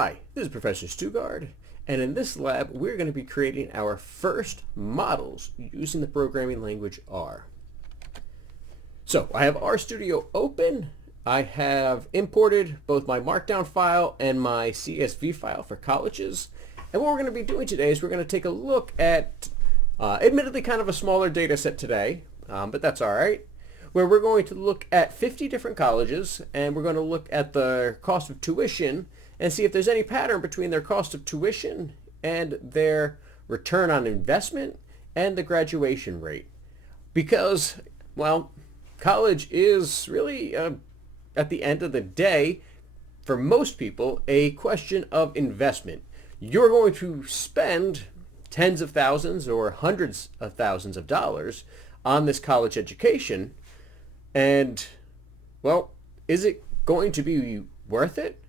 Hi, this is Professor Stugard, and in this lab we're going to be creating our first models using the programming language R. So I have RStudio open. I have imported both my Markdown file and my CSV file for colleges. And what we're going to be doing today is we're going to take a look at, admittedly kind of a smaller data set today, but that's all right, where we're going to look at 50 different colleges, and we're going to look at the cost of tuition and see if there's any pattern between their cost of tuition and their return on investment and the graduation rate. Because, well, college is really, at the end of the day, for most people, a question of investment. You're going to spend tens of thousands or hundreds of thousands of dollars on this college education, and, well, is it going to be worth it?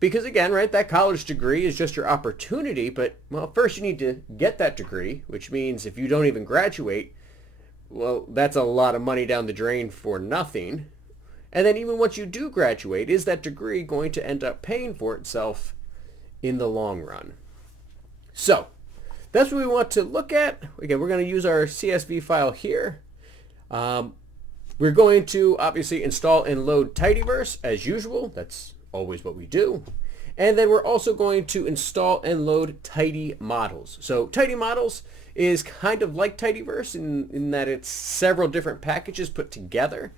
Because again, right, that college degree is just your opportunity, but, well, first you need to get that degree, which means if you don't even graduate, well, that's a lot of money down the drain for nothing. And then even once you do graduate, is that degree going to end up paying for itself in the long run? So that's what we want to look at. Again, we're going to use our CSV file here. We're going to obviously install and load Tidyverse as usual. That's always what we do. And then we're also going to install and load Tidy Models. So Tidy Models is kind of like Tidyverse in that it's several different packages put together.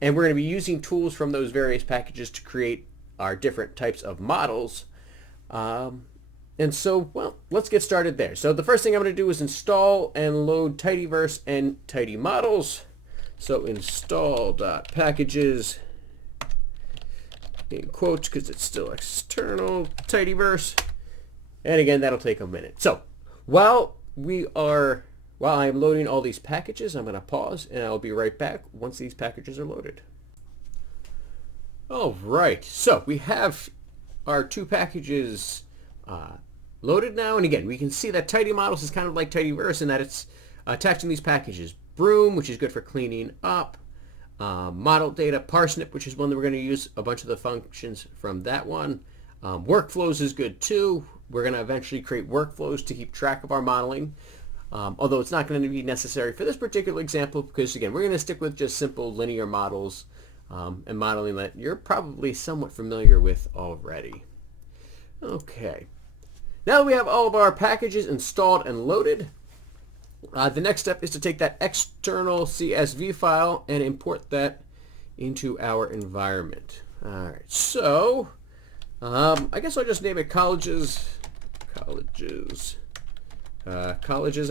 And we're going to be using tools from those various packages to create our different types of models. And so, well, let's get started there. So the first thing I'm going to do is install and load Tidyverse and Tidy Models. So install.packages in quotes because it's still external Tidyverse. And again, that'll take a minute. So while I'm loading all these packages, I'm going to pause and I'll be right back once these packages are loaded. All right, so we have our two packages loaded now. And again, we can see that Tidy Models is kind of like Tidyverse in that it's attaching these packages. Broom, which is good for cleaning up. Model data, parsnip, which is one that we're going to use a bunch of the functions from that one. Workflows is good too. We're going to eventually create workflows to keep track of our modeling. Although it's not going to be necessary for this particular example because, again, we're going to stick with just simple linear models and modeling that you're probably somewhat familiar with already. Okay. Now that we have all of our packages installed and loaded, the next step is to take that external CSV file and import that into our environment. All right, so I guess I'll just name it colleges, I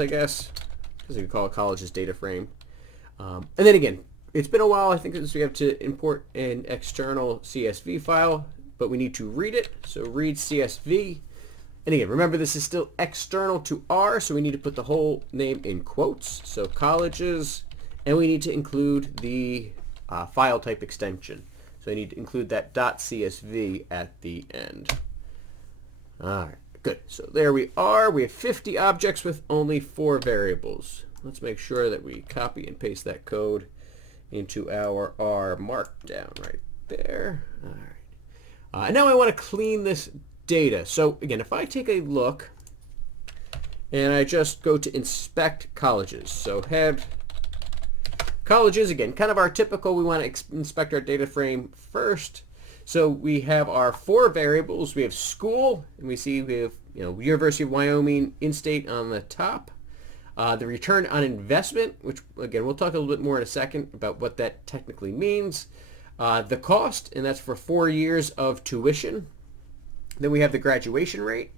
guess, because you can call it colleges data frame. And then again, it's been a while, I think, since we have to import an external CSV file, but we need to read it. So read CSV. And again, remember this is still external to R, so we need to put the whole name in quotes. So colleges, and we need to include the file type extension. So I need to include that .csv at the end. All right, good. So there we are. We have 50 objects with only 4 variables. Let's make sure that we copy and paste that code into our R Markdown right there. All right. And now I want to clean this data. So again, if I take a look and I just go to inspect colleges, so head colleges, again, kind of our typical, we want to inspect our data frame first. So we have our 4 variables. We have school, and we see we have, University of Wyoming in-state on the top. The return on investment, which again, we'll talk a little bit more in a second about what that technically means. The cost, and that's for 4 years of tuition. Then we have the graduation rate,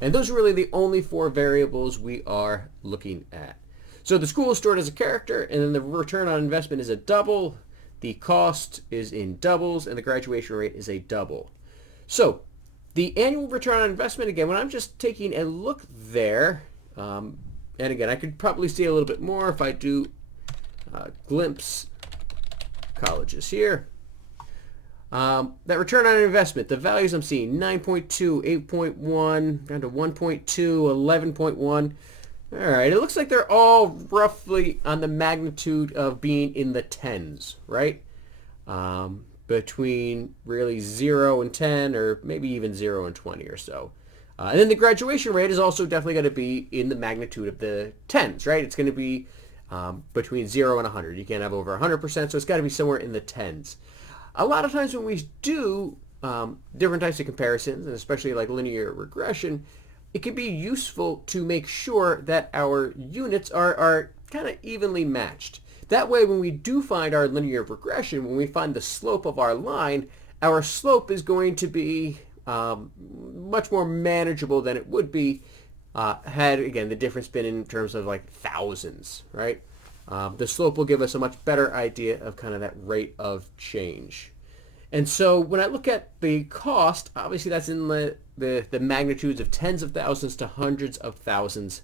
and those are really the only 4 variables we are looking at. So the school is stored as a character, and then the return on investment is a double, the cost is in doubles, and the graduation rate is a double. So the annual return on investment, again, when I'm just taking a look there, and again, I could probably see a little bit more if I do glimpse colleges here. That return on investment, the values I'm seeing, 9.2, 8.1, down to 1.2, 11.1. All right, it looks like they're all roughly on the magnitude of being in the tens, right? between really 0 and 10, or maybe even 0 and 20 or so. And then the graduation rate is also definitely going to be in the magnitude of the tens, right? It's going to be between 0 and 100. You can't have over 100%, so it's got to be somewhere in the tens. A lot of times when we do different types of comparisons, and especially like linear regression, it can be useful to make sure that our units are kind of evenly matched. That way, when we do find our linear regression, when we find the slope of our line, our slope is going to be much more manageable than it would be had, again, the difference been in terms of like thousands, right? The slope will give us a much better idea of kind of that rate of change. And so when I look at the cost, obviously that's in the magnitudes of tens of thousands to hundreds of thousands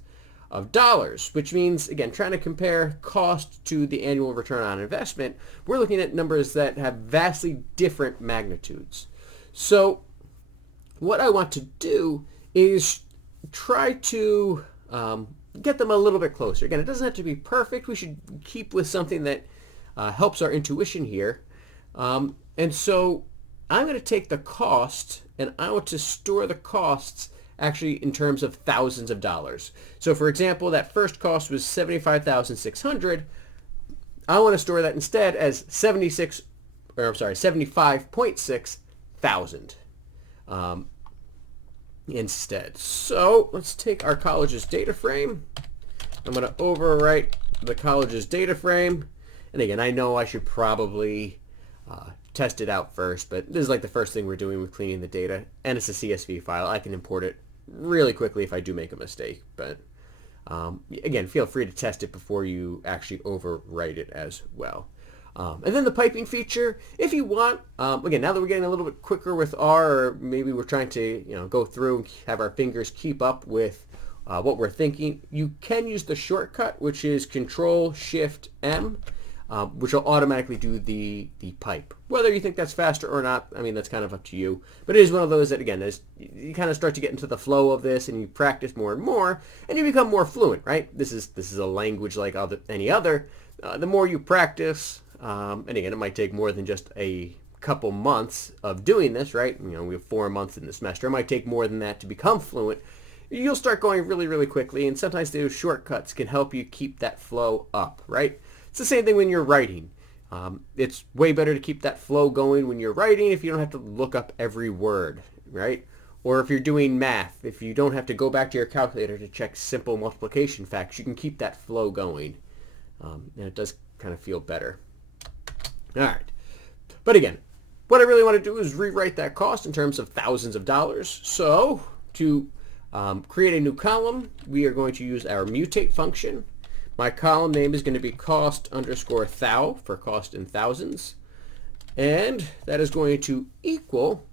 of dollars, which means, again, trying to compare cost to the annual return on investment, we're looking at numbers that have vastly different magnitudes. So what I want to do is try to get them a little bit closer. Again, it doesn't have to be perfect. We should keep with something that helps our intuition here. And so I'm going to take the cost and I want to store the costs actually in terms of thousands of dollars. So for example, that first cost was $75,600. I want to store that instead as 75.6 thousand instead. So let's take our college's data frame. I'm going to overwrite the college's data frame. And again, I know I should probably test it out first, but this is like the first thing we're doing with cleaning the data, and it's a CSV file. I can import it really quickly if I do make a mistake, but again, feel free to test it before you actually overwrite it as well. And then the piping feature, if you want, again, now that we're getting a little bit quicker with R, or maybe we're trying to go through and have our fingers keep up with what we're thinking, you can use the shortcut, which is Control-Shift-M. Which will automatically do the pipe. Whether you think that's faster or not, I mean, that's kind of up to you. But it is one of those that, again, you kind of start to get into the flow of this, and you practice more and more, and you become more fluent, right? This is a language like any other. The more you practice, and again, it might take more than just a couple months of doing this, right? We have 4 months in the semester. It might take more than that to become fluent. You'll start going really, really quickly, and sometimes those shortcuts can help you keep that flow up, right? It's the same thing when you're writing. It's way better to keep that flow going when you're writing if you don't have to look up every word, right? Or if you're doing math, if you don't have to go back to your calculator to check simple multiplication facts, you can keep that flow going. And it does kind of feel better. All right. But again, what I really want to do is rewrite that cost in terms of thousands of dollars. So to create a new column, we are going to use our mutate function. My column name is going to be cost_thou for cost in thousands. And that is going to equal,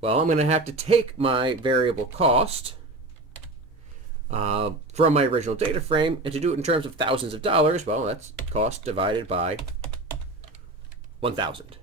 well, I'm going to have to take my variable cost from my original data frame, and to do it in terms of thousands of dollars, well, that's cost divided by 1,000.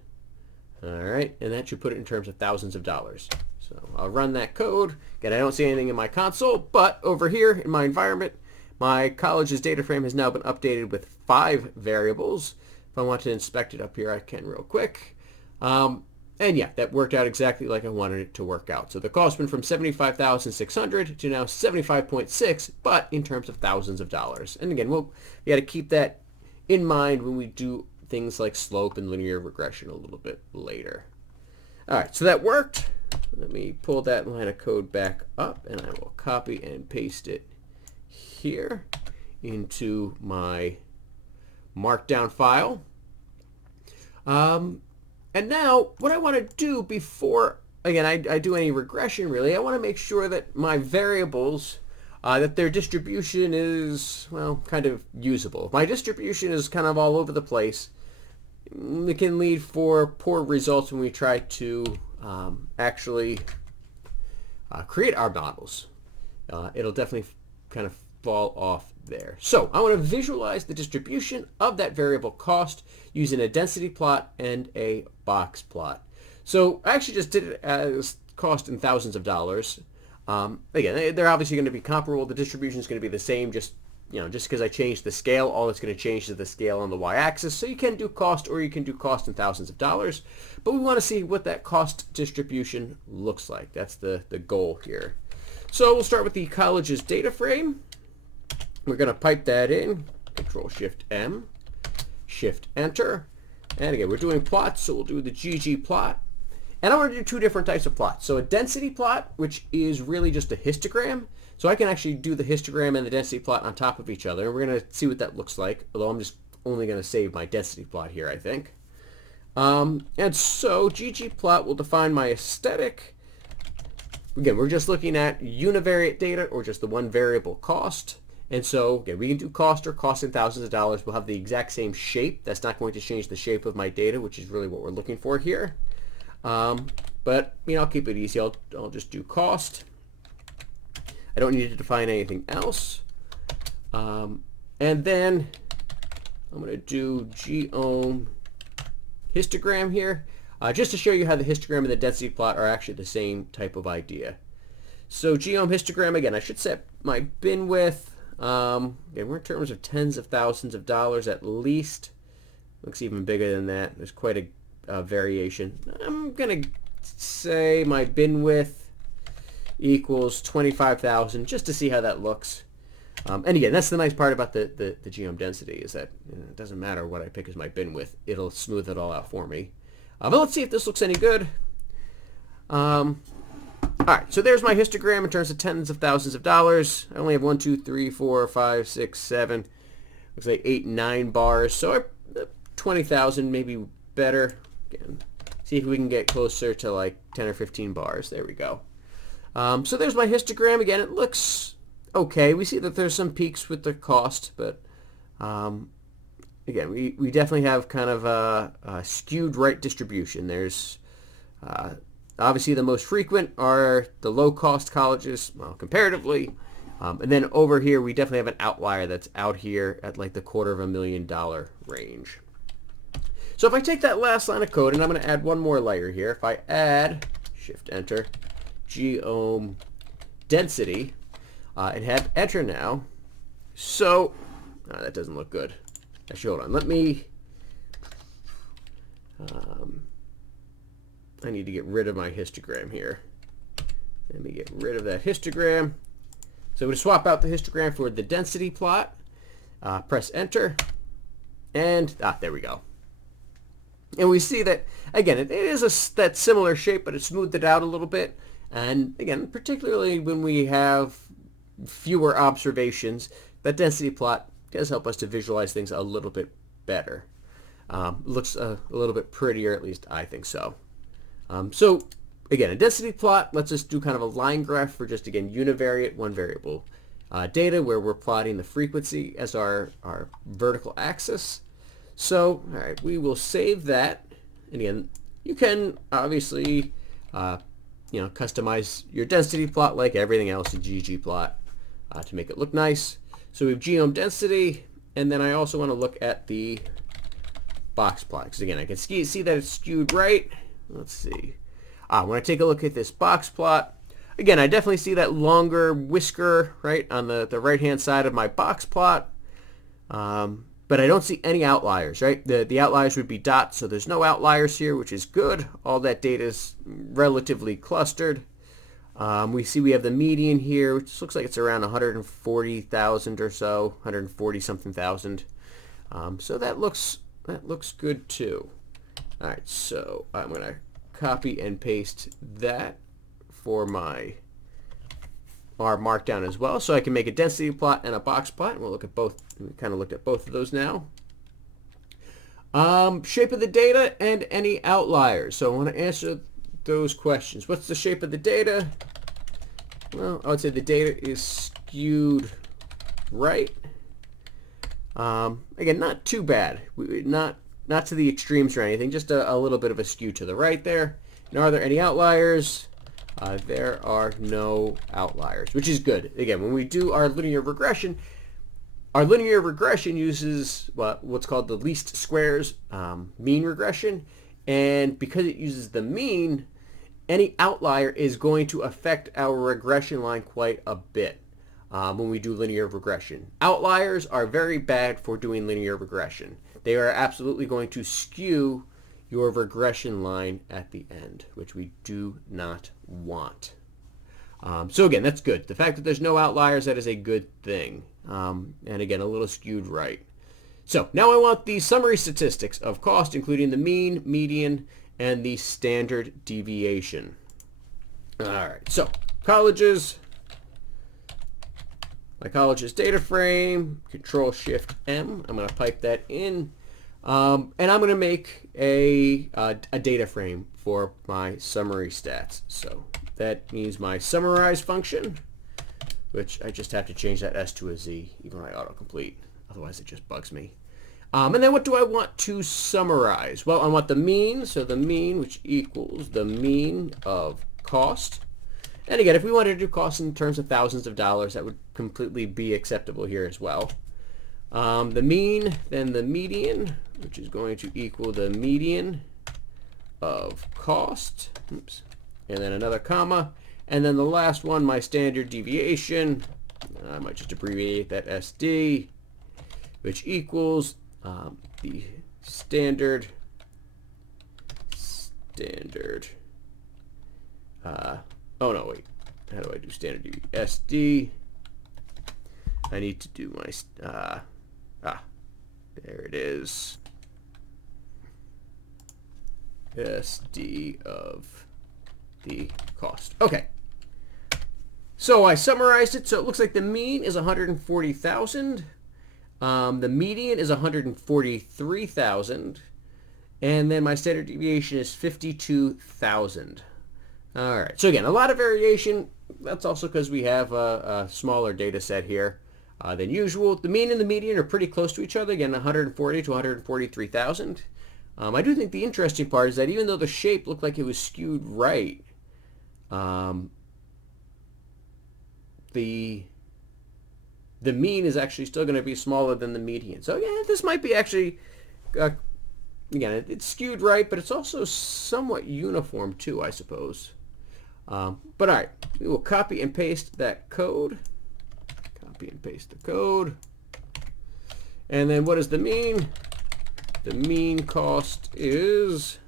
All right, and that should put it in terms of thousands of dollars. So I'll run that code. Again, I don't see anything in my console, but over here in my environment, my college's data frame has now been updated with 5 variables. If I want to inspect it up here, I can real quick. And yeah, that worked out exactly like I wanted it to work out. So the cost went from $75,600 to now 75.6, but in terms of thousands of dollars. And again, we got to keep that in mind when we do things like slope and linear regression a little bit later. All right, so that worked. Let me pull that line of code back up, and I will copy and paste it here into my markdown file. And now what I want to do before, again, I do any regression really, I want to make sure that my variables, that their distribution is, well, kind of usable. If my distribution is kind of all over the place, it can lead for poor results when we try to actually create our models. It'll definitely kind of fall off there. So I want to visualize the distribution of that variable cost using a density plot and a box plot. So I actually just did it as cost in thousands of dollars. Again, they're obviously going to be comparable. The distribution is going to be the same, just just because I changed the scale, all it's going to change is the scale on the y-axis. So you can do cost, or you can do cost in thousands of dollars. But we want to see what that cost distribution looks like. That's the goal here. So we'll start with the college's data frame. We're going to pipe that in. Control-Shift-M, Shift-Enter. And again, we're doing plots, so we'll do the GG plot. And I want to do two different types of plots. So a density plot, which is really just a histogram. So I can actually do the histogram and the density plot on top of each other. And we're going to see what that looks like, although I'm just only going to save my density plot here, I think. And so GG plot will define my aesthetic. Again, we're just looking at univariate data, or just the one variable cost. And so, again, we can do cost or cost in thousands of dollars. We'll have the exact same shape. That's not going to change the shape of my data, which is really what we're looking for here. But, I'll keep it easy. I'll just do cost. I don't need to define anything else. And then I'm going to do Geom histogram here, just to show you how the histogram and the density plot are actually the same type of idea. So Geom histogram, again, I should set my bin width. Again, we're in terms of tens of thousands of dollars at least. Looks even bigger than that. There's quite a variation. I'm going to say my bin width equals 25,000, just to see how that looks. And again, that's the nice part about the Geom density, is that it doesn't matter what I pick as my bin width. It'll smooth it all out for me. But let's see if this looks any good. All right, so there's my histogram in terms of tens of thousands of dollars. I only have 1, 2, 3, 4, 5, 6, 7. Looks like 8, 9 bars. So 20,000, maybe better. Again, see if we can get closer to like 10 or 15 bars. There we go. So there's my histogram. Again, it looks okay. We see that there's some peaks with the cost, but again, we definitely have kind of a skewed right distribution. There's obviously the most frequent are the low-cost colleges, well, comparatively. And then over here, we definitely have an outlier that's out here at like the $250,000 range. So if I take that last line of code, and I'm going to add one more layer here. If I add, Shift-Enter, Geom density, and have enter now. So that doesn't look good. Actually, hold on. Let me. I need to get rid of my histogram here. Let me get rid of that histogram. So I'm going to swap out the histogram for the density plot. Press enter, and there we go. And we see that again, it is that similar shape, but it smoothed it out a little bit. And again, particularly when we have fewer observations, that density plot does help us to visualize things a little bit better. Looks a little bit prettier, at least I think so. So again, a density plot lets us do kind of a line graph for just, again, univariate, one variable data, where we're plotting the frequency as our vertical axis. So, all right, we will save that. And again, you can obviously customize your density plot like everything else in ggplot to make it look nice. So we have Geom density, and then I also want to look at the box plot, because again, I can see that it's skewed right. Let's see. When I take a look at this box plot, again, I definitely see that longer whisker right on the right-hand side of my box plot. But I don't see any outliers, right? The outliers would be dots, so there's no outliers here, which is good. All that data is relatively clustered. We see we have the median here, which looks like it's around 140,000 or so, 140 something thousand. So that looks good too. All right, so I'm going to copy and paste that for our markdown as well, so I can make a density plot and a box plot. And we'll look at both. We kind of looked at both of those now. Shape of the data and any outliers. So I want to answer those questions. What's the shape of the data? Well, I would say the data is skewed right. Again, not too bad. Not to the extremes or anything. Just a little bit of a skew to the right there. And are there any outliers? There are no outliers, which is good. Again, when we do our linear regression uses what's called the least squares mean regression. And because it uses the mean, any outlier is going to affect our regression line quite a bit. when we do linear regression. Outliers are very bad for doing linear regression. They are absolutely going to skew your regression line at the end, which we do not want. So again, that's good. The fact that there's no outliers, that is a good thing. And again, a little skewed right. So now I want the summary statistics of cost, including the mean, median, and the standard deviation. All right, so colleges. My college's data frame, Control-Shift-M. I'm going to pipe that in. And I'm going to make a data frame for my summary stats. So that means my summarize function, which I just have to change that S to a Z, even when I autocomplete. Otherwise, it just bugs me. And then what do I want to summarize? Well, I want the mean. So the mean, which equals the mean of cost. And again, if we wanted to do costs in terms of thousands of dollars, that would completely be acceptable here as well. The mean, then the median, which is going to equal the median of cost. Oops. And then another comma. And then the last one, my standard deviation. I might just abbreviate that SD, which equals the standard, oh no, wait. How do I do standard deviation? SD. I need to do my, there it is. SD of the cost. Okay. So I summarized it. So it looks like the mean is 140,000. The median is 143,000. And then my standard deviation is 52,000. All right. So again, a lot of variation. That's also because we have a smaller data set here than usual. The mean and the median are pretty close to each other. Again, 140 to 143,000. I do think the interesting part is that even though the shape looked like it was skewed right, the mean is actually still going to be smaller than the median. So yeah, this might be actually, again, it's skewed right, but it's also somewhat uniform too, I suppose. But all right, we will copy and paste that code. Copy and paste the code. And then what is the mean? The mean cost is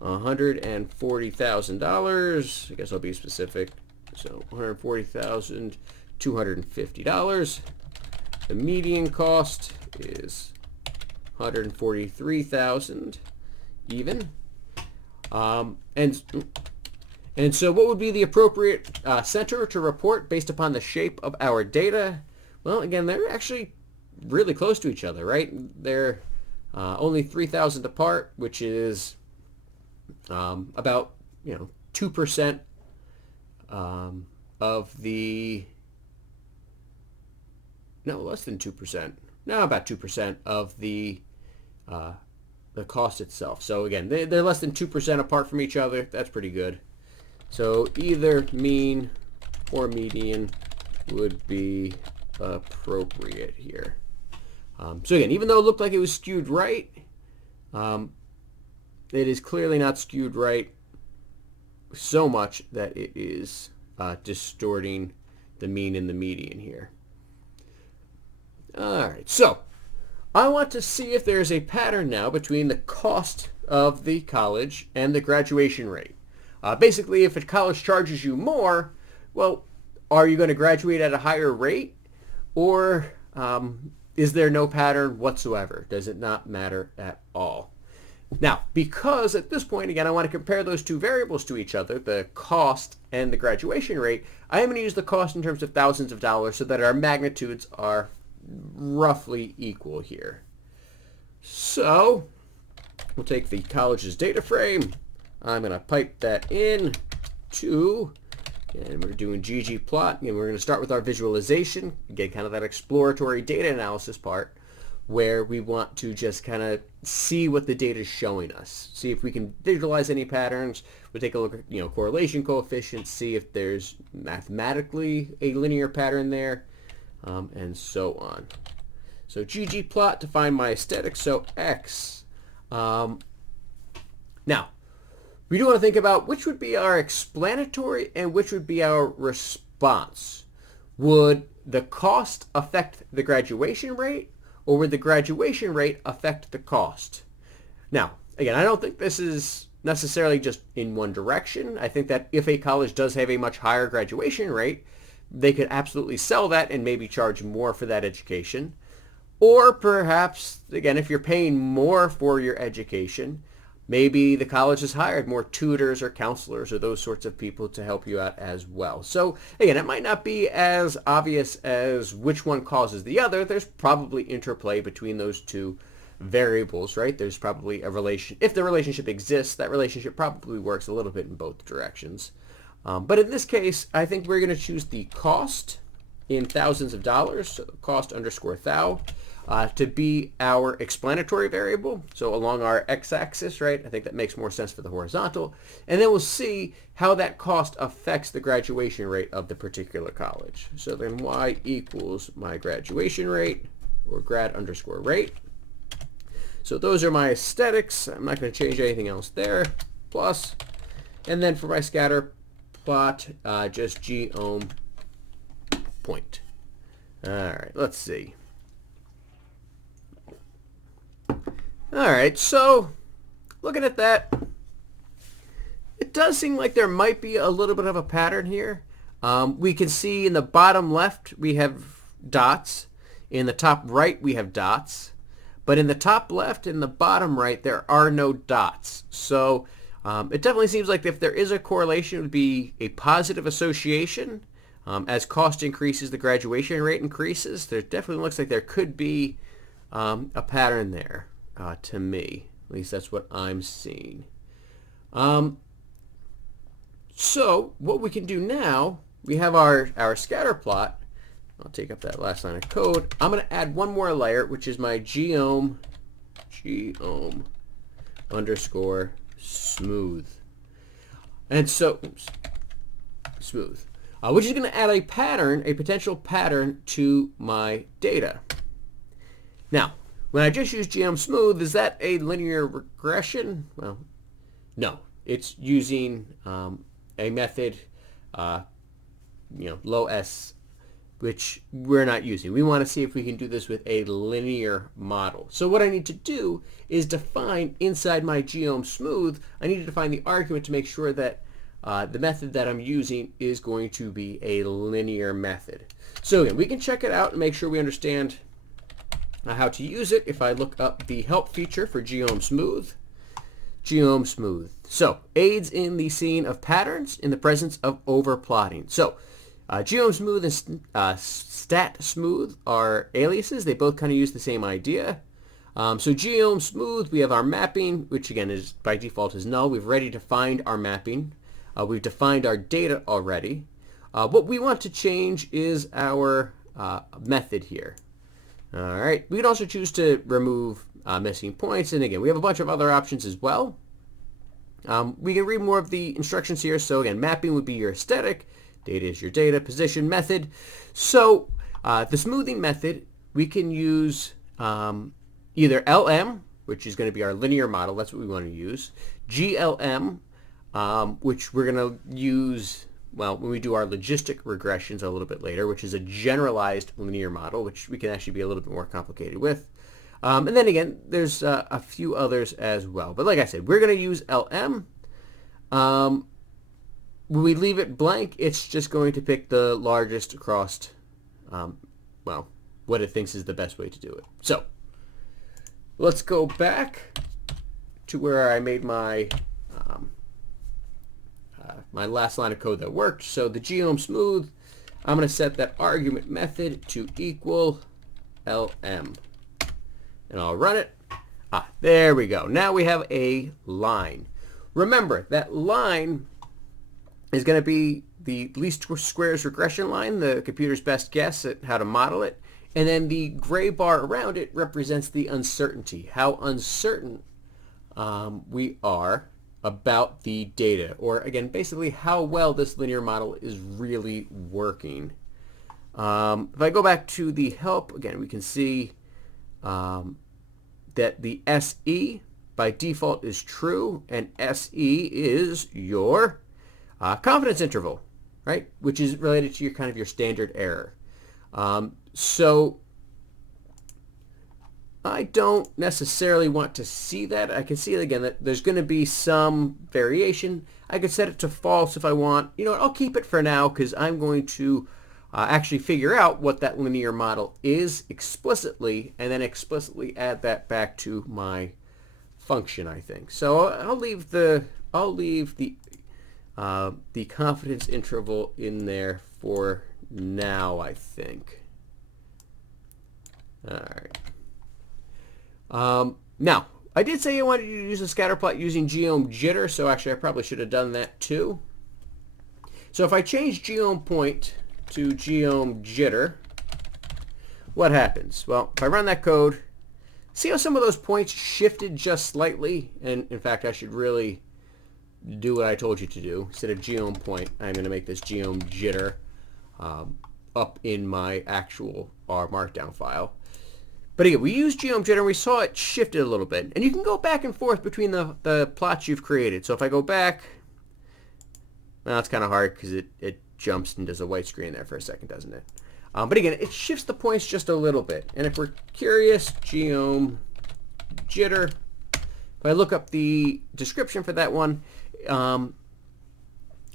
$140,000. I guess I'll be specific. So $140,250. The median cost is $143,000 even. And so what would be the appropriate center to report based upon the shape of our data? Well, again, they're actually really close to each other, right? They're only 3,000 apart, which is about 2% of the, no, less than 2%. No, about 2% of the cost itself. So again, they're less than 2% apart from each other. That's pretty good. So either mean or median would be appropriate here. So again, even though it looked like it was skewed right, it is clearly not skewed right so much that it is distorting the mean and the median here. All right, so I want to see if there's a pattern now between the cost of the college and the graduation rate. Basically, if a college charges you more, well, are you going to graduate at a higher rate, or is there no pattern whatsoever? Does it not matter at all? Now, because at this point, again, I want to compare those two variables to each other, the cost and the graduation rate, I am going to use the cost in terms of thousands of dollars so that our magnitudes are roughly equal here. So we'll take the college's data frame. I'm going to pipe that in to, and we're doing ggplot, and we're going to start with our visualization, again, kind of that exploratory data analysis part, where we want to just kind of see what the data is showing us, see if we can visualize any patterns. We'll take a look at correlation coefficients, see if there's mathematically a linear pattern there, and so on. So ggplot to find my aesthetic, so x. Now, we do want to think about which would be our explanatory and which would be our response. Would the cost affect the graduation rate, or would the graduation rate affect the cost? Now, again, I don't think this is necessarily just in one direction. I think that if a college does have a much higher graduation rate, they could absolutely sell that and maybe charge more for that education. Or perhaps, again, if you're paying more for your education, maybe the college has hired more tutors or counselors or those sorts of people to help you out as well. So again, it might not be as obvious as which one causes the other. There's probably interplay between those two variables, right? There's probably a relation. If the relationship exists, that relationship probably works a little bit in both directions. But in this case, I think we're going to choose the cost in thousands of dollars, so cost underscore thou, to be our explanatory variable. So along our x-axis, right? I think that makes more sense for the horizontal. And then we'll see how that cost affects the graduation rate of the particular college. So then y equals my graduation rate, or grad underscore rate. So those are my aesthetics. I'm not going to change anything else there. Plus, and then for my scatter plot, just Geom point. All right, let's see. All right, so looking at that, it does seem like there might be a little bit of a pattern here. We can see in the bottom left we have dots. In the top right we have dots. But in the top left and the bottom right there are no dots. So it definitely seems like if there is a correlation, it would be a positive association. As cost increases, the graduation rate increases. There definitely looks like there could be a pattern there. To me, at least that's what I'm seeing. So what we can do now, we have our scatter plot. I'll take up that last line of code. I'm going to add one more layer, which is my Geom underscore smooth. And so, smooth. Which is going to add a pattern, a potential pattern to my data. Now, when I just use Geom smooth, is that a linear regression? Well, no. It's using a method, low s, which we're not using. We want to see if we can do this with a linear model. So what I need to do is define inside my Geom smooth, I need to define the argument to make sure that the method that I'm using is going to be a linear method. So again, we can check it out and make sure we understand how to use it. If I look up the help feature for Geom smooth, Geom smooth. So aids in the seeing of patterns in the presence of overplotting. So Geom smooth and stat smooth are aliases. They both kind of use the same idea. So Geom smooth, we have our mapping, which again is by default is null. We've already defined our mapping. We've defined our data already. What we want to change is our method here. All right. We can also choose to remove missing points. And again, we have a bunch of other options as well. We can read more of the instructions here. So again, mapping would be your aesthetic. Data is your data. Position method. So the smoothing method, we can use either LM, which is going to be our linear model. That's what we want to use. GLM, which we're going to use, well, when we do our logistic regressions a little bit later, which is a generalized linear model, which we can actually be a little bit more complicated with. And then again, there's a few others as well. But like I said, we're going to use LM. When we leave it blank, it's just going to pick the largest across, what it thinks is the best way to do it. So let's go back to where I made my my last line of code that worked. So the Geom smooth, I'm going to set that argument method to equal LM. And I'll run it. There we go. Now we have a line. Remember, that line is going to be the least squares regression line, the computer's best guess at how to model it. And then the gray bar around it represents the uncertainty, how uncertain we are about the data, or again, basically how well this linear model is really working. If I go back to the help, again, we can see that the SE by default is true, and SE is your confidence interval. right? Which is related to your kind of your standard error. So I don't necessarily want to see that. I can see again that there's going to be some variation. I could set it to false if I want. You know what, I'll keep it for now because I'm going to actually figure out what that linear model is explicitly and then explicitly add that back to my function, I think. So I'll leave the confidence interval in there for now, I think. All right. Now, I did say I wanted you to use a scatter plot using Geom Jitter, so actually I probably should have done that too. So if I change Geom point to Geom Jitter, what happens? Well, if I run that code, see how some of those points shifted just slightly? And in fact, I should really do what I told you to do. Instead of Geom point, I'm going to make this Geom Jitter up in my actual R Markdown file. But again, we used Geom Jitter and we saw it shifted a little bit. And you can go back and forth between the plots you've created. So if I go back, well, it's kind of hard because it jumps and does a white screen there for a second, doesn't it? But again, it shifts the points just a little bit. And if we're curious, Geom Jitter, if I look up the description for that one,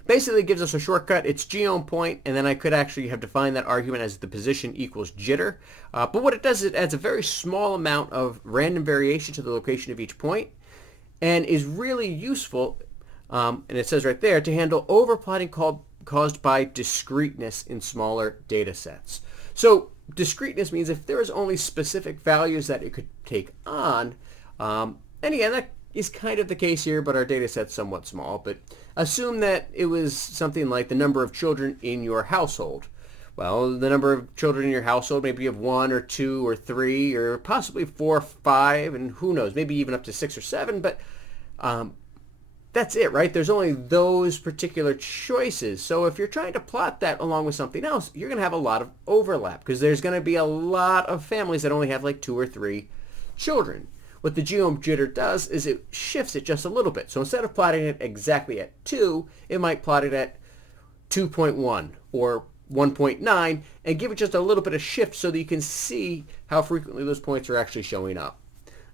basically gives us a shortcut. It's Geom point, and then I could actually have defined that argument as the position equals jitter. But what it does is it adds a very small amount of random variation to the location of each point and is really useful, and it says right there, to handle overplotting caused by discreteness in smaller data sets. So discreteness means if there is only specific values that it could take on, and again, that is kind of the case here, but our data set's somewhat small. But assume that it was something like the number of children in your household. Well, the number of children in your household, maybe you have 1 or 2 or 3 or possibly 4 or 5, and who knows, maybe even up to 6 or 7, but that's it, right? There's only those particular choices. So if you're trying to plot that along with something else, you're going to have a lot of overlap because there's going to be a lot of families that only have like 2 or 3 children. What the Geom Jitter does is it shifts it just a little bit. So instead of plotting it exactly at 2, it might plot it at 2.1 or 1.9 and give it just a little bit of shift so that you can see how frequently those points are actually showing up.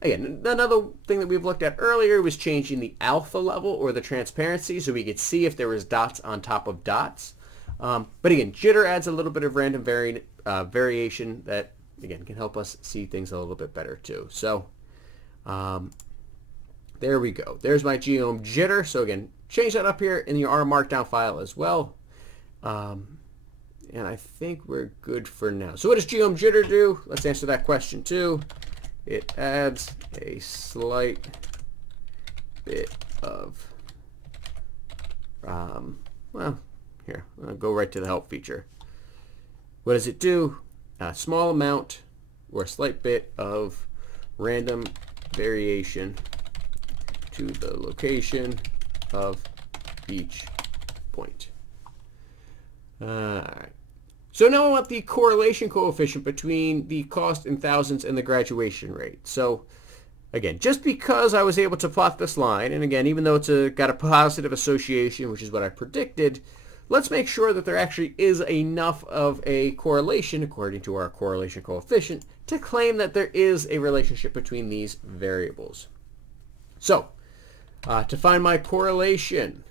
Again, another thing that we've looked at earlier was changing the alpha level or the transparency so we could see if there was dots on top of dots. But again, jitter adds a little bit of random variation that, again, can help us see things a little bit better too. So there we go. There's my Geom Jitter. So again, change that up here in your R Markdown file as well. And I think we're good for now. So what does Geom Jitter do? Let's answer that question too. It adds a slight bit of, well, here, I'll go right to the help feature. What does it do? A small amount or a slight bit of random variation to the location of each point. All right. So now I want the correlation coefficient between the cost in thousands and the graduation rate. So again, just because I was able to plot this line, and again, even though it's got a positive association, which is what I predicted, let's make sure that there actually is enough of a correlation, according to our correlation coefficient, to claim that there is a relationship between these variables. So to find my correlation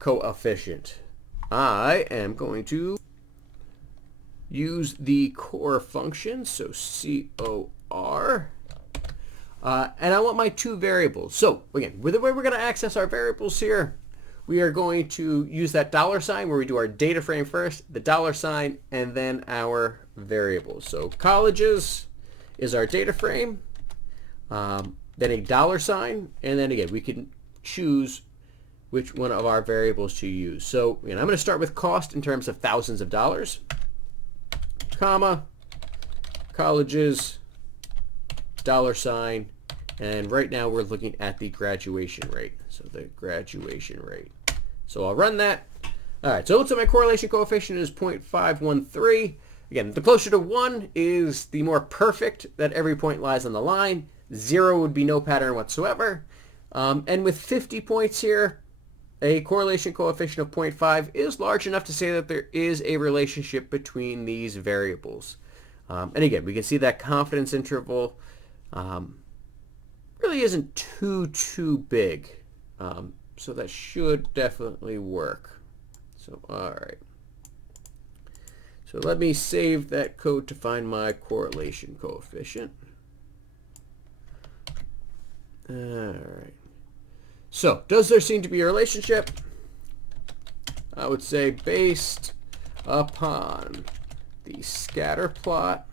coefficient, I am going to use the core function, so COR, and I want my 2 variables. So again, the way we're going to access our variables here, we are going to use that $sign where we do our data frame first, the $sign, and then our variables. So colleges is our data frame, then a $sign, and then again, we can choose which one of our variables to use. So I'm going to start with cost in terms of thousands of dollars, comma, colleges, $sign, and right now we're looking at the graduation rate. So the graduation rate. So I'll run that. All right, so it looks like my correlation coefficient is 0.513. Again, the closer to 1 is the more perfect that every point lies on the line. 0 would be no pattern whatsoever. And with 50 points here, a correlation coefficient of 0.5 is large enough to say that there is a relationship between these variables. And again, we can see that confidence interval really isn't too big. So that should definitely work. So, all right. So let me save that code to find my correlation coefficient. All right. So, does there seem to be a relationship? I would say based upon the scatter plot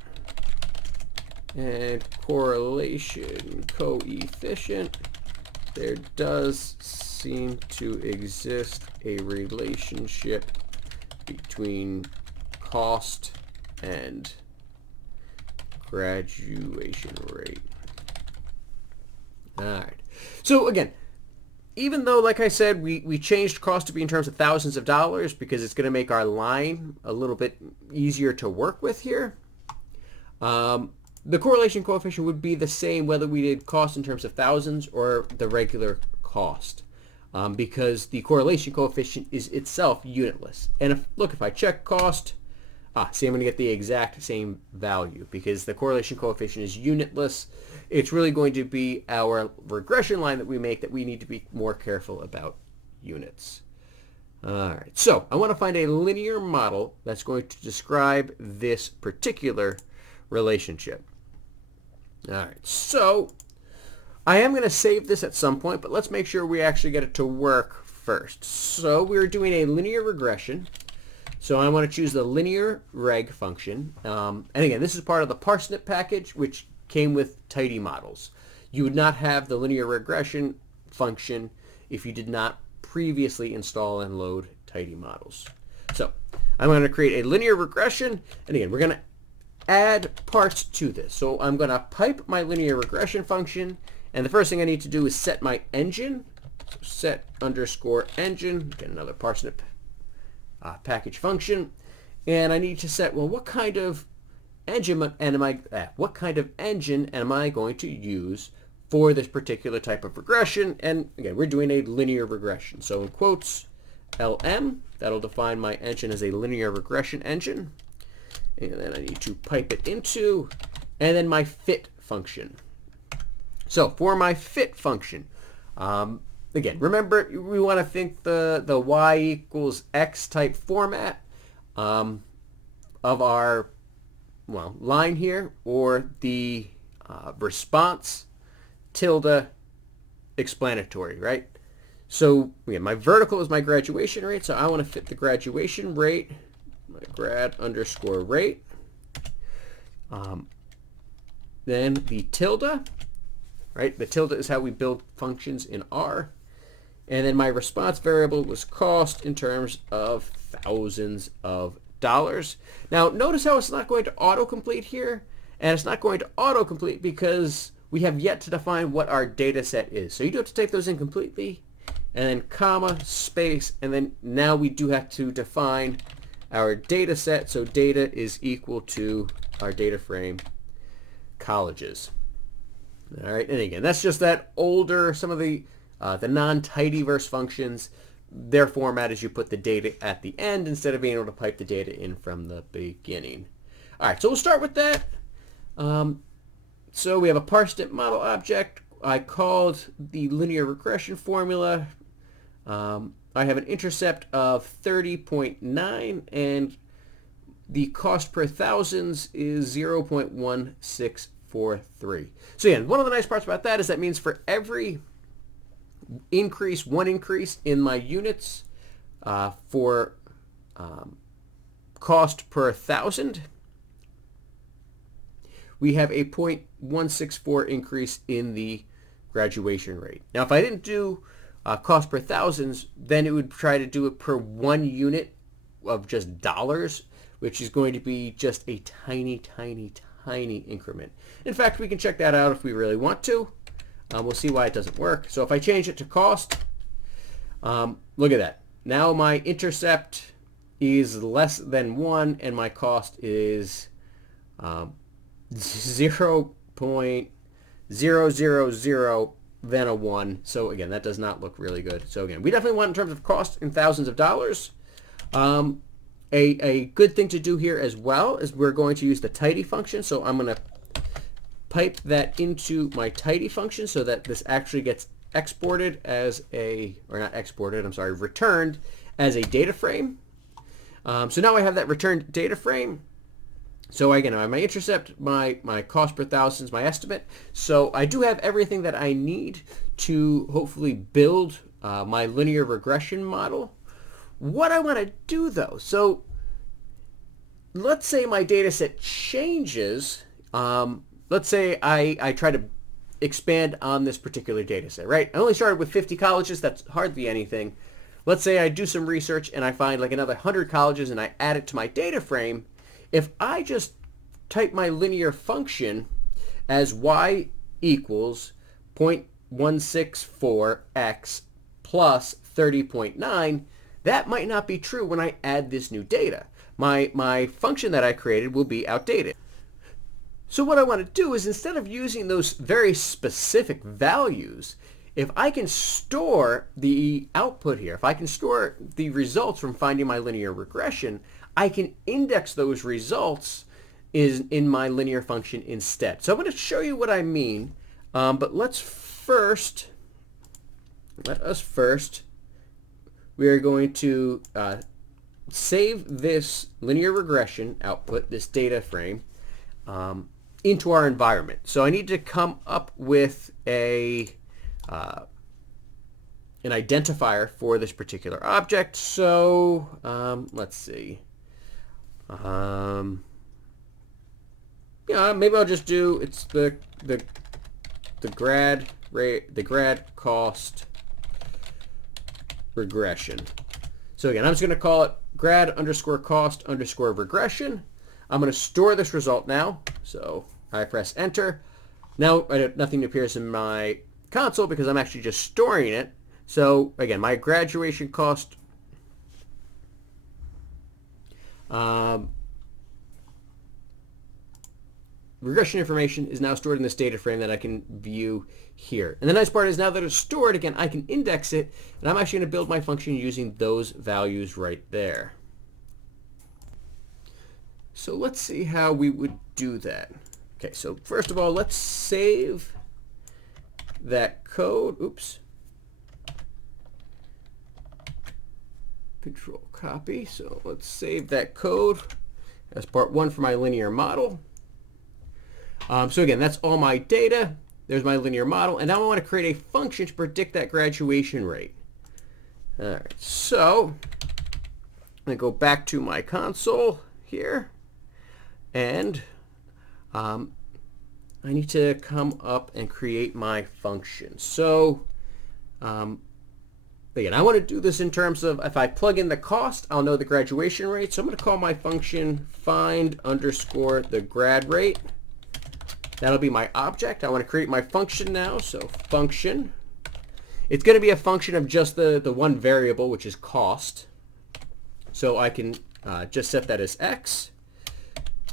and correlation coefficient, there does seem to exist a relationship between cost and graduation rate. All right. So again, even though, like I said, we changed cost to be in terms of thousands of dollars because it's going to make our line a little bit easier to work with here, the correlation coefficient would be the same whether we did cost in terms of thousands or the regular cost, because the correlation coefficient is itself unitless. And if I check cost, see, I'm going to get the exact same value because the correlation coefficient is unitless. It's really going to be our regression line that we make that we need to be more careful about units. All right, so I want to find a linear model that's going to describe this particular relationship. All right, so I am going to save this at some point, but let's make sure we actually get it to work first. So we're doing a linear regression. So I want to choose the linear reg function. And again, this is part of the parsnip package, which came with tidy models. You would not have the linear regression function if you did not previously install and load tidy models. So I'm going to create a linear regression. And again, we're going to add parts to this. So I'm going to pipe my linear regression function. And the first thing I need to do is set my engine. So set underscore engine. Get another parsnip package function, and I need to set, well, what kind of engine am I going to use for this particular type of regression? And again, we're doing a linear regression, so in quotes LM, that'll define my engine as a linear regression engine, and then I need to pipe it into, and then my fit function. So for my fit function, again, remember, we want to think the y equals x type format of our line here, or the response tilde explanatory, right? So again, my vertical is my graduation rate, so I want to fit the graduation rate, my grad underscore rate. Then the tilde, right? The tilde is how we build functions in R. And then my response variable was cost in terms of thousands of dollars. Now, notice how it's not going to autocomplete here. And it's not going to autocomplete because we have yet to define what our data set is. So you do have to type those in completely. And then comma, space. And then now we do have to define our data set. So data is equal to our data frame colleges. All right. And again, that's just that older, some of the non-tidyverse functions, their format is you put the data at the end instead of being able to pipe the data in from the beginning. All right, so we'll start with that. So we have a parsnip model object. I called the linear regression formula. I have an intercept of 30.9, and the cost per thousands is 0.1643. So again, one of the nice parts about that is that means for every one increase in my units for cost per thousand, we have a 0.164 increase in the graduation rate. Now, if I didn't do cost per thousands, then it would try to do it per 1 unit of just dollars, which is going to be just a tiny increment. In fact, we can check that out if we really want to. We'll see why it doesn't work. So if I change it to cost, look at that. Now my intercept is less than 1, and my cost is 0.0001 than a 1. So again, that does not look really good. So again, we definitely want in terms of cost in thousands of dollars. A good thing to do here as well is we're going to use the tidy function. So I'm going to pipe that into my tidy function so that this actually gets exported as a, or not exported, I'm sorry, returned as a data frame. So now I have that returned data frame. So again, I have my intercept, my cost per thousands, my estimate. So I do have everything that I need to hopefully build my linear regression model. What I want to do though, so let's say my data set changes. Let's say I try to expand on this particular data set, right? I only started with 50 colleges. That's hardly anything. Let's say I do some research and I find like another 100 colleges and I add it to my data frame. If I just type my linear function as y equals 0.164x plus 30.9, that might not be true when I add this new data. My function that I created will be outdated. So what I want to do is, instead of using those very specific values, if I can store the output here, if I can store the results from finding my linear regression, I can index those results in my linear function instead. So I'm going to show you what I mean, but let us first, we are going to save this linear regression output, this data frame, into our environment. So I need to come up with an identifier for this particular object. So let's see. Yeah, maybe I'll just do, it's the grad rate, the grad cost regression. So again, I'm just going to call it grad underscore cost underscore regression. I'm going to store this result now. So I press enter. Now nothing appears in my console because I'm actually just storing it. So again, my graduation cost regression information is now stored in this data frame that I can view here. And the nice part is, now that it's stored, again, I can index it, and I'm actually going to build my function using those values right there. So let's see how we would do that. Okay, so first of all, let's save that code. Oops. Control copy. So let's save that code as part 1 for my linear model. So again, that's all my data. There's my linear model. And now I want to create a function to predict that graduation rate. All right, so I'm going to go back to my console here. And I need to come up and create my function. So again, I want to do this in terms of, if I plug in the cost, I'll know the graduation rate. So I'm going to call my function find underscore the grad rate. That'll be my object. I want to create my function now. So function. It's going to be a function of just the one variable, which is cost. So I can just set that as x.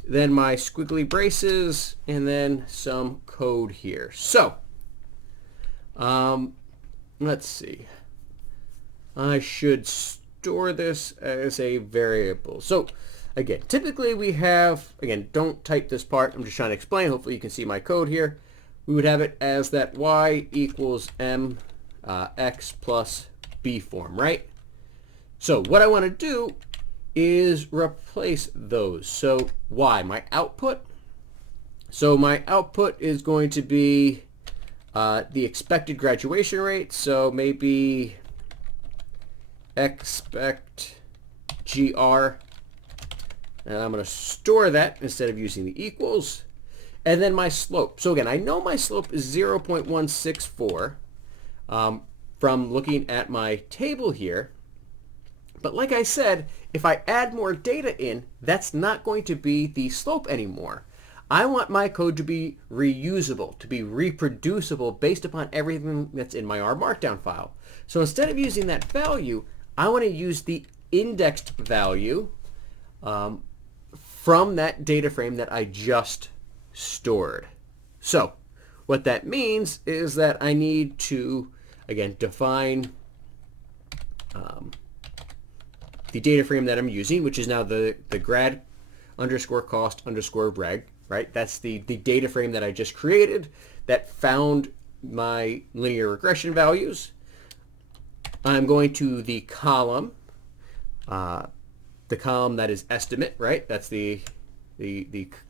Then my squiggly braces, and then some code here. So let's see. I should store this as a variable. So again, typically we have, again, don't type this part. I'm just trying to explain. Hopefully you can see my code here. We would have it as that y equals m x plus b form, right? So what I want to do is replace those. So y, my output. So my output is going to be the expected graduation rate. So maybe expect gr. And I'm going to store that instead of using the equals. And then my slope. So again, I know my slope is 0.164 from looking at my table here. But like I said, if I add more data in, that's not going to be the slope anymore. I want my code to be reusable, to be reproducible based upon everything that's in my R Markdown file. So instead of using that value, I want to use the indexed value from that data frame that I just stored. So what that means is that I need to, again, define the data frame that I'm using, which is now the grad underscore cost underscore reg, right? That's the data frame that I just created that found my linear regression values. I'm going to the column that is estimate, right? That's the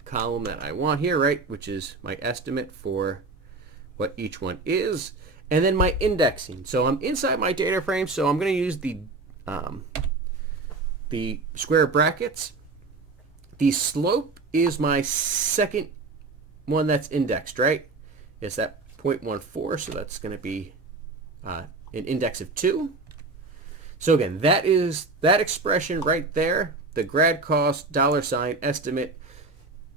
column that I want here, right? Which is my estimate for what each one is. And then my indexing. So I'm inside my data frame, so I'm going to use the square brackets. The slope is my second one that's indexed, right? It's that 0.14, so that's going to be an index of 2. So again, that is that expression right there, the grad cost $ estimate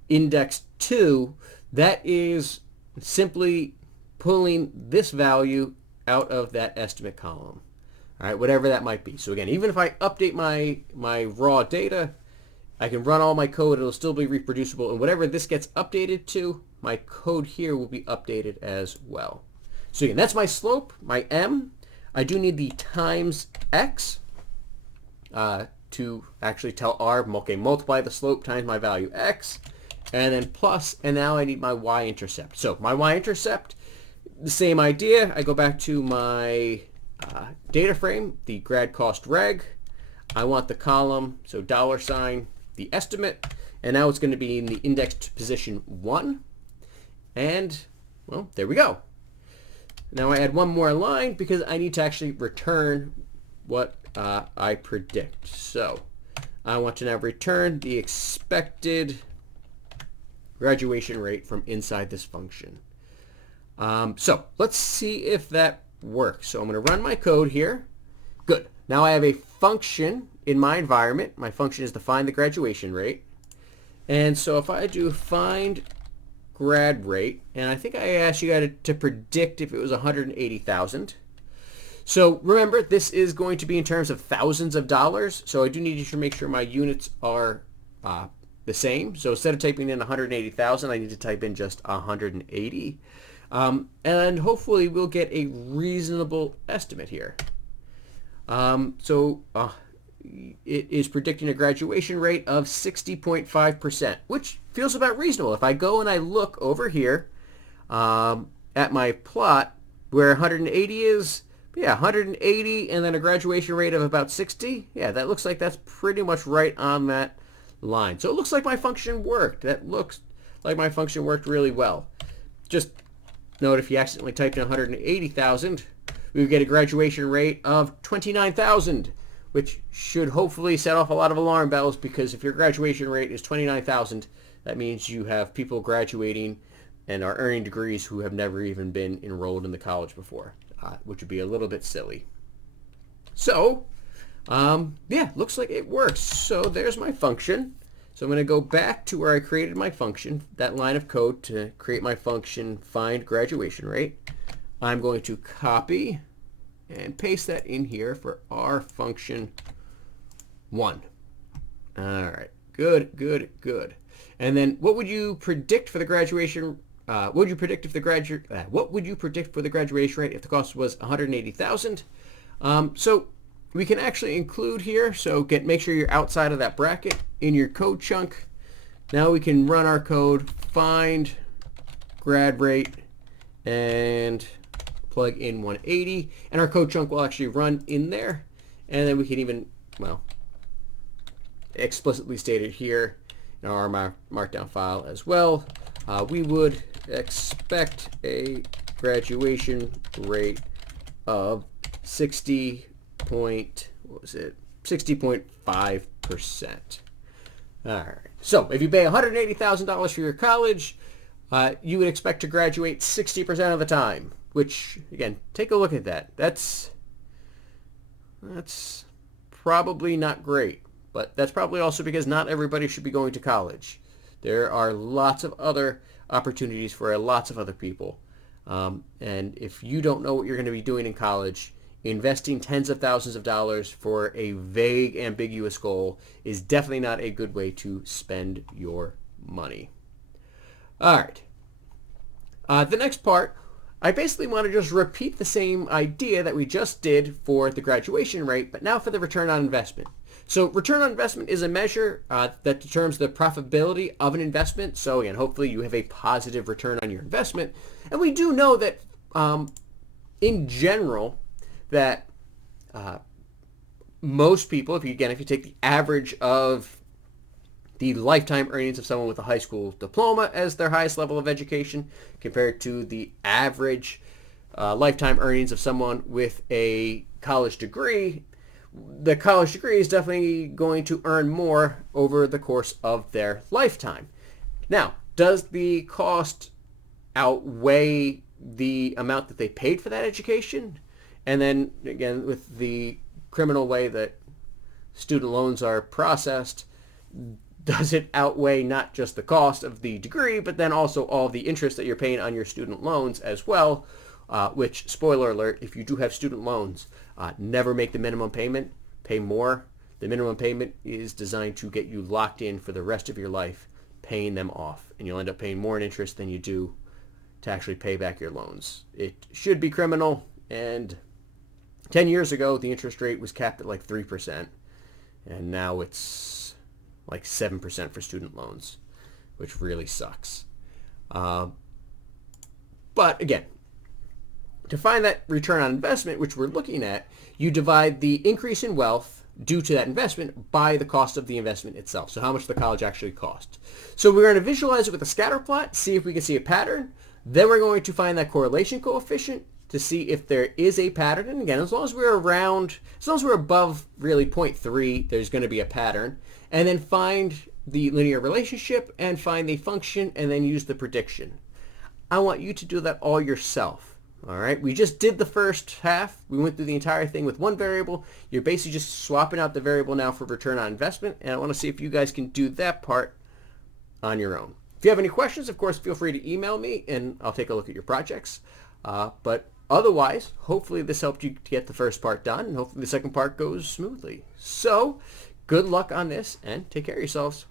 index 2, that is simply pulling this value out of that estimate column. All right, whatever that might be. So again, even if I update my raw data, I can run all my code, it'll still be reproducible, and whatever this gets updated to, my code here will be updated as well. So again, that's my slope, my m. I do need the times x to actually tell R, okay, multiply the slope times my value x, and then plus, and now I need my y-intercept. So my y-intercept, the same idea. I go back to my data frame, the grad cost reg. I want the column, so $, the estimate, and now it's going to be in the indexed position 1. And, well, there we go. Now I add one more line because I need to actually return what I predict. So I want to now return the expected graduation rate from inside this function. So let's see if that works. So I'm going to run my code here. Good. Now I have a function in my environment. My function is to find the graduation rate. And so if I do find grad rate, and I think I asked you guys to predict if it was 180,000. So remember, this is going to be in terms of thousands of dollars, so I do need to make sure my units are the same. So instead of typing in 180,000, I need to type in just 180. And hopefully we'll get a reasonable estimate here. It is predicting a graduation rate of 60.5%, which feels about reasonable. If I go and I look over here at my plot where 180 is, yeah, 180 and then a graduation rate of about 60, yeah, that looks like that's pretty much right on that line. So it looks like my function worked. That looks like my function worked really well. Just note if you accidentally typed in 180,000, we would get a graduation rate of 29,000. Which should hopefully set off a lot of alarm bells, because if your graduation rate is 29,000, that means you have people graduating and are earning degrees who have never even been enrolled in the college before, which would be a little bit silly. So, yeah, looks like it works. So there's my function. So I'm going to go back to where I created my function, that line of code to create my function find graduation rate. I'm going to copy and paste that in here for our function 1. All right, good, good, good. And then what would you predict for the graduation? What would you predict for the graduation rate if the cost was 180,000? So we can actually include here. So make sure you're outside of that bracket in your code chunk. Now we can run our code, find grad rate, and plug in 180, and our code chunk will actually run in there. And then we can even, well, explicitly state it here in our markdown file as well. We would expect a graduation rate of 60.5%. All right. So if you pay $180,000 for your college, you would expect to graduate 60% of the time. Which, again, take a look at that. That's probably not great. But that's probably also because not everybody should be going to college. There are lots of other opportunities for lots of other people. And if you don't know what you're going to be doing in college, investing tens of thousands of dollars for a vague, ambiguous goal is definitely not a good way to spend your money. All right. The next part, I basically want to just repeat the same idea that we just did for the graduation rate, but now for the return on investment. So return on investment is a measure that determines the profitability of an investment. So again, hopefully you have a positive return on your investment. And we do know that in general that most people, if you take the average of the lifetime earnings of someone with a high school diploma as their highest level of education compared to the average lifetime earnings of someone with a college degree, the college degree is definitely going to earn more over the course of their lifetime. Now, does the cost outweigh the amount that they paid for that education? And then again, with the criminal way that student loans are processed, does it outweigh not just the cost of the degree, but then also all the interest that you're paying on your student loans as well, which, spoiler alert, if you do have student loans, never make the minimum payment, pay more. The minimum payment is designed to get you locked in for the rest of your life, paying them off, and you'll end up paying more in interest than you do to actually pay back your loans. It should be criminal, and 10 years ago, the interest rate was capped at like 3%, and now it's like 7% for student loans, which really sucks. But again, to find that return on investment, which we're looking at, you divide the increase in wealth due to that investment by the cost of the investment itself. So how much the college actually cost. So we're going to visualize it with a scatter plot, see if we can see a pattern. Then we're going to find that correlation coefficient to see if there is a pattern. And again, as long as we're above really 0.3, there's going to be a pattern. And then find the linear relationship and find the function and then use the prediction. I want you to do that all yourself. All right, we just did the first half. We went through the entire thing with one variable. You're basically just swapping out the variable now for return on investment. And I want to see if you guys can do that part on your own. If you have any questions, of course, feel free to email me and I'll take a look at your projects. But otherwise, hopefully this helped you to get the first part done, and hopefully the second part goes smoothly. So good luck on this and take care of yourselves.